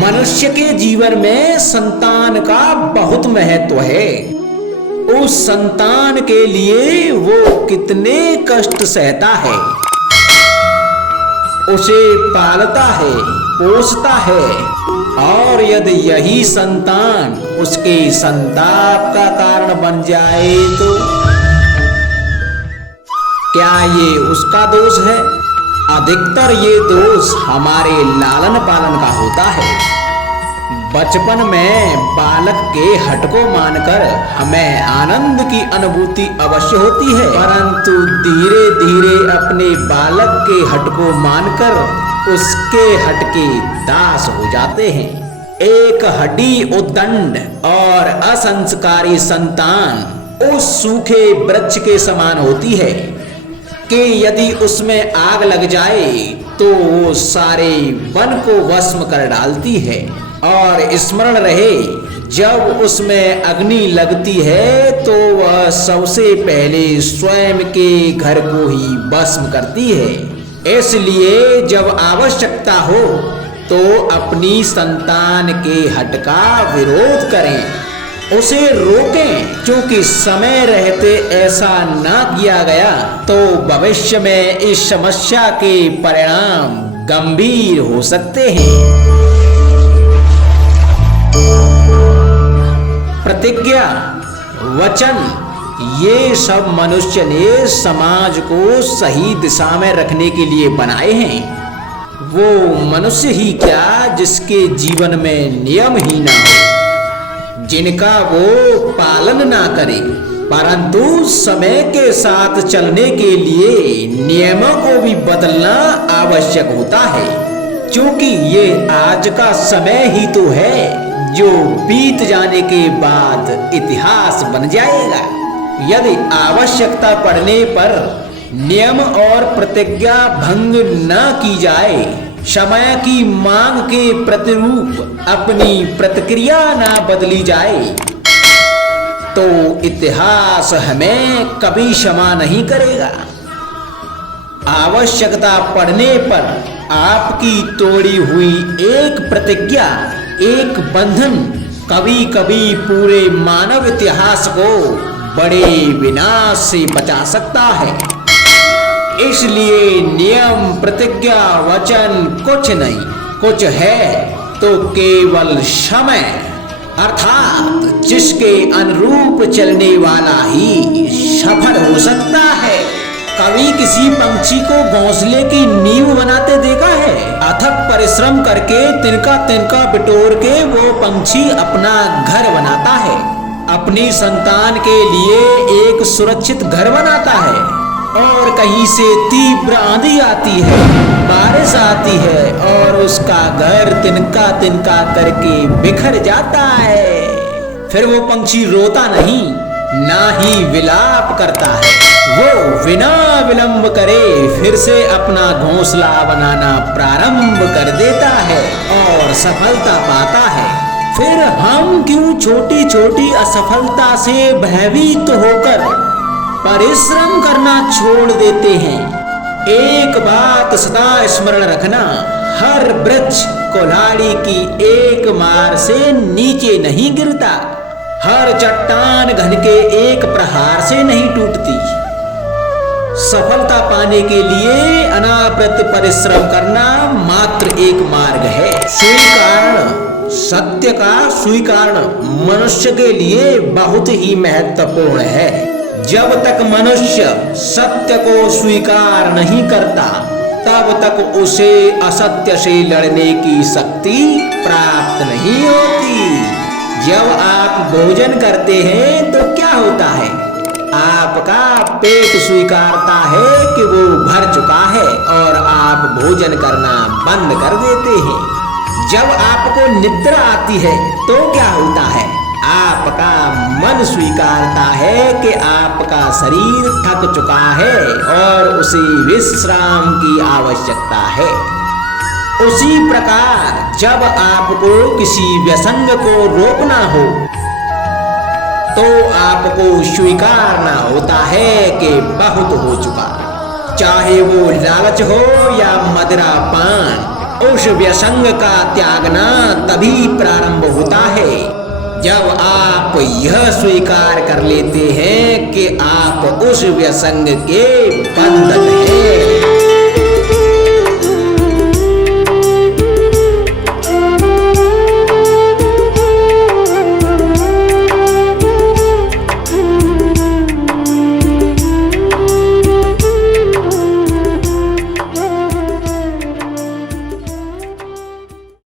मनुष्य के जीवन में संतान का बहुत महत्व है। उस संतान के लिए वो कितने कष्ट सहता है, उसे पालता है, पोसता है, और यदि यही संतान उसके संताप का कारण बन जाए तो क्या ये उसका दोष है? अधिकतर ये दोष हमारे लालन पालन का होता है। बचपन में बालक के हट को मानकर हमें आनंद की अनुभूति अवश्य होती है, परंतु धीरे धीरे अपने बालक के हट को मानकर उसके हट के दास हो जाते हैं। एक हड्डी उद्दंड और असंस्कारी संतान उस सूखे वृक्ष के समान होती है कि यदि उसमें आग लग जाए तो वो सारे वन को भस्म कर डालती है। और स्मरण रहे, जब उसमें अग्नि लगती है तो वह सबसे पहले स्वयं के घर को ही भस्म करती है। इसलिए जब आवश्यकता हो तो अपनी संतान के हट का विरोध करें, उसे रोकें, क्योंकि समय रहते ऐसा ना किया गया तो भविष्य में इस समस्या के परिणाम गंभीर हो सकते हैं। प्रतिज्ञा, वचन, ये सब मनुष्य ने समाज को सही दिशा में रखने के लिए बनाए हैं। वो मनुष्य ही क्या जिसके जीवन में नियम ही ना हो, जिनका वो पालन ना करे, परंतु समय के साथ चलने के लिए नियमों को भी बदलना आवश्यक होता है, क्योंकि ये आज का समय ही तो है जो बीत जाने के बाद इतिहास बन जाएगा। यदि आवश्यकता पड़ने पर नियम और प्रतिज्ञा भंग न की जाए, समय की मांग के प्रतिरूप अपनी प्रतिक्रिया न बदली जाए, तो इतिहास हमें कभी क्षमा नहीं करेगा। आवश्यकता पड़ने पर आपकी तोड़ी हुई एक प्रतिज्ञा, एक बंधन कभी कभी पूरे मानव इतिहास को बड़े विनाश से बचा सकता है। इसलिए नियम, प्रतिज्ञा, वचन कुछ नहीं, कुछ है तो केवल समय, अर्थात जिसके अनुरूप चलने वाला ही सफल हो सकता है। कभी किसी पंछी को घोंसले की नींव बनाते देखा है? अथक परिश्रम करके तिनका तिनका बिटोर के वो पंछी अपना घर बनाता है, अपनी संतान के लिए एक सुरक्षित घर बनाता है। और कहीं से तीव्र आंधी आती है, बारिश आती है और उसका घर तिनका तिनका करके बिखर जाता है। फिर वो पंछी रोता नहीं, ना ही विलाप करता है, वो बिना विलंब करे फिर से अपना घोंसला बनाना प्रारंभ कर देता है और सफलता पाता है। फिर हम क्यों छोटी छोटी असफलता से भयभीत होकर परिश्रम करना छोड़ देते हैं? एक बात सदा स्मरण रखना, हर वृक्ष कुल्हाड़ी की एक मार से नीचे नहीं गिरता, हर चट्टान घन के एक प्रहार से नहीं टूटती। सफलता पाने के लिए अनावृत परिश्रम करना मात्र एक मार्ग है। स्वीकरण, सत्य का स्वीकरण मनुष्य के लिए बहुत ही महत्वपूर्ण है। जब तक मनुष्य सत्य को स्वीकार नहीं करता, तब तक उसे असत्य से लड़ने की शक्ति प्राप्त नहीं होती। जब आप भोजन करते हैं तो क्या होता है? आपका पेट स्वीकारता है कि वो भर चुका है और आप भोजन करना बंद कर देते हैं। जब आपको निद्रा आती है तो क्या होता है? आपका मन स्वीकारता है कि आपका शरीर थक चुका है और उसे विश्राम की आवश्यकता है। उसी प्रकार जब आपको किसी व्यसंग को रोकना हो तो आपको स्वीकारना होता है कि बहुत हो चुका, चाहे वो लालच हो या मदिरा पान, उस व्यसंग का त्यागना तभी प्रारंभ होता है जब आप यह स्वीकार कर लेते हैं कि आप उस व्यसंग के बंधन हैं।